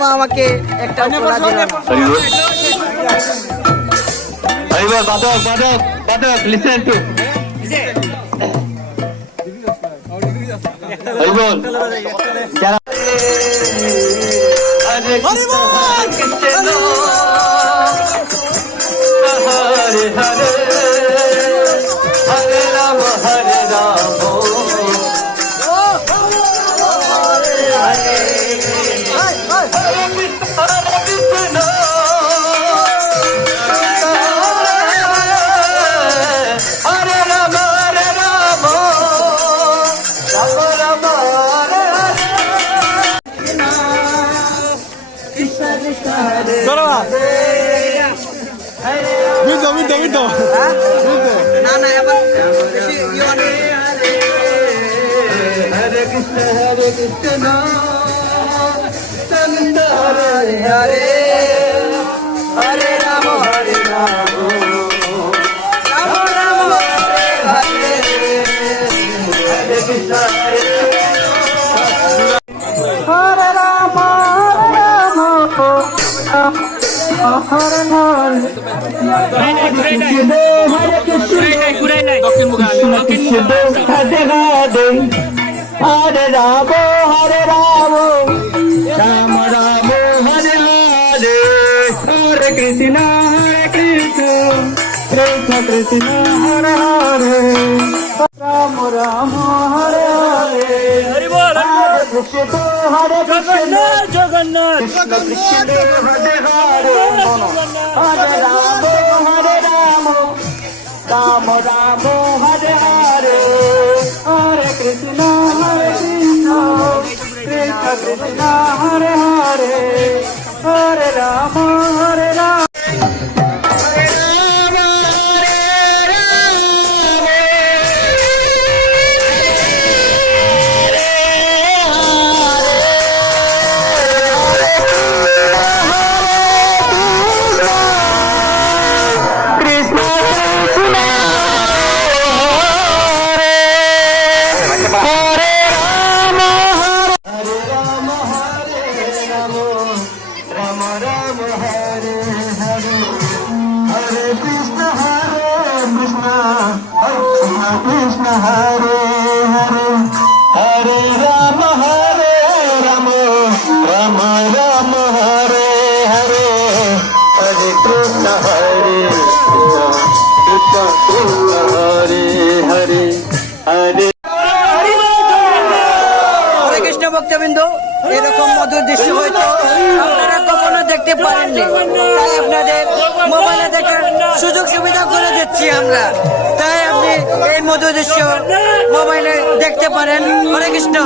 মামা আমাকে একটা কলা দিল না। বাদক বাদক বাদক লিসেন টু যারা হরে হরে হরে রাম হরে রাম না না এবার বেশি ইয়ে অনেক হরে কৃষ্ণ চন্দ হরে হরে হরে রাম হরে রাম রাম রাম হরে হরে হরে কৃষ্ণ হরে রাম হরে রাম হরে রাম রাম রাম হরে হরে হরে কৃষ্ণ কৃষ্ণ কৃষ্ণ হরে হরে রাম রাম হরে হরে হরে কৃষ্ণ হরে কৃষ্ণ জগন্নাথ কৃষ্ণ হরে হরে হরে রাম হরে রাম রাম রাম হরে হরে হরে কৃষ্ণ কৃষ্ণ কৃষ্ণ হরে হরে হরে রাম হরে Ram Krishna Hare Hare Hare Rama Hare Rama Rama Rama Hare Hare Hare Krishna Hare Krishna Krishna Krishna Hare Hare Hare হরে কৃষ্ণ ভক্তবৃন্দ, এরকম মধুর দৃশ্য হয়তো আপনারা কখনো দেখতে পারেননি, তাই আপনাদের মোবাইলে দেখার সুযোগ সুবিধা করে দিচ্ছি আমরা। তাই আপনি এই মধুর দৃশ্য মোবাইলে দেখতে পারেন। হরে Krishna.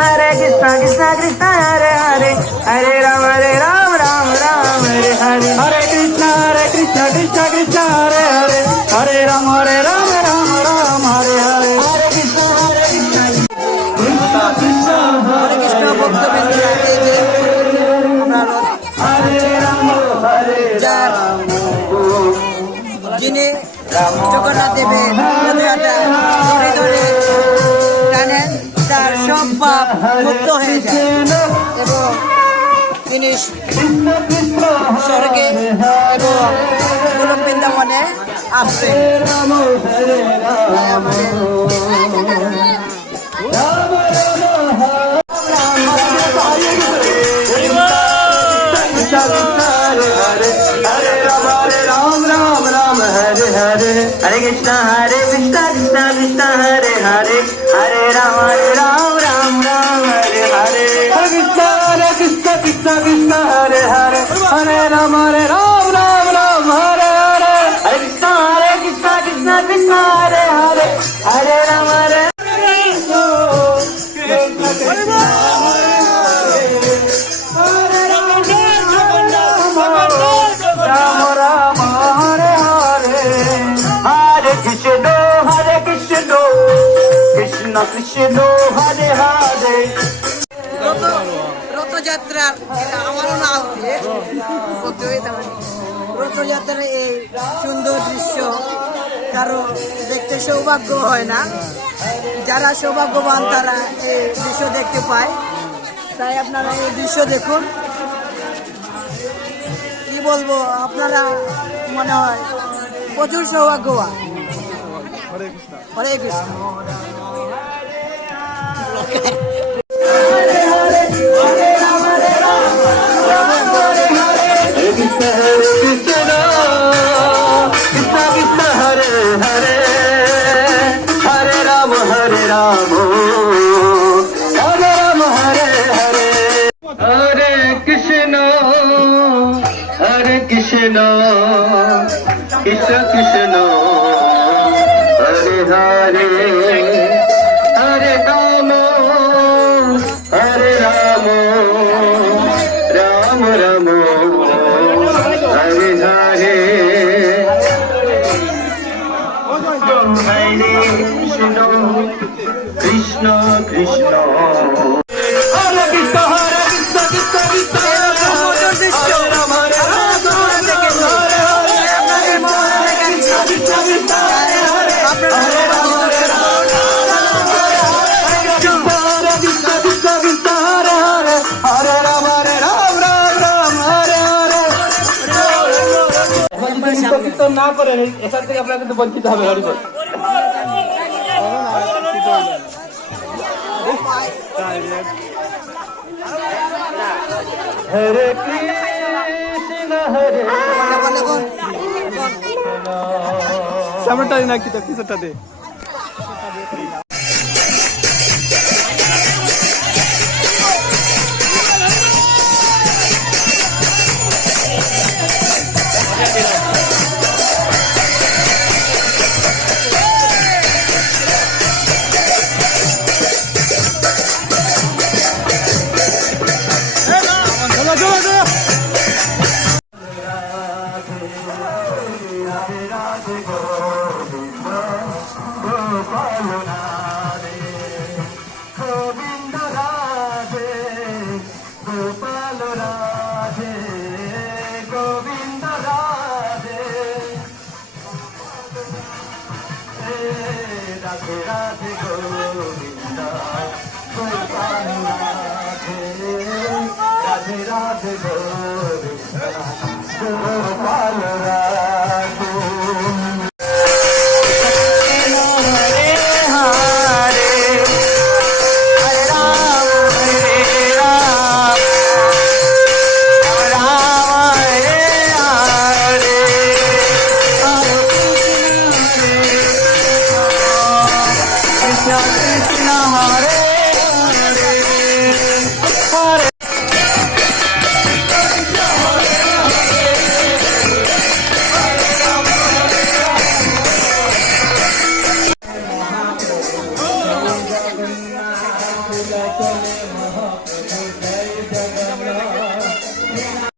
Hare Krishna Krishna Krishna Hare Hare Hare Ram Ram Ram Hare Hare Hare Krishna Krishna Krishna Hare Hare Hare Ram Ram Ram Hare Hare Hare Krishna Krishna Krishna হরে কৃষ্ণ ভক্তবৃন্দ, এই যে যিনি জগন্নাথ দেবের রথযাত্রা ধরে ধরে টানেন, তার সব পাপ মুক্ত হয়ে যায় এবং তিনি স্বর্গে এবং গোলক বৃন্দাবনে আসবেন। Hare Krishna Hare Krishna Krishna Krishna Hare Hare Hare Ram Ram Ram Hare Hare Hare Krishna Krishna Krishna Hare Hare Hare Ram Ram Hare Hare Hare Krishna Krishna Krishna Hare Hare Hare Ram Hare Hare Krishna Krishna Hare Hare. রথযাত্রার এটা আমারও না হচ্ছে রথযাত্রার এই সুন্দর দৃশ্য কারো দেখতে সৌভাগ্য হয় না, যারা সৌভাগ্যবান তারা এই দৃশ্য দেখতে পায়। তাই আপনারা এই দৃশ্য দেখুন, কি বলবো, আপনারা মনে হয় প্রচুর সৌভাগ্যবান। হরে Krishna. Krishna, Krishna Krishna, Hare Hare, Hare Rama, Hare Rama, Rama Rama, Hare Hare, Hare Krishna, Krishna Krishna. কীর্তন না করেন এখান থেকে আপনার কিন্তু বঞ্চিত হবে। হরিবল হরে কৃষ্ণ হরে সামনেটা না কি পিছনটা দে। রাধে রাধে গোবিন্দ গোপাল রাধে রাধে রাধে গোবিন্দ গোপাল রাধে।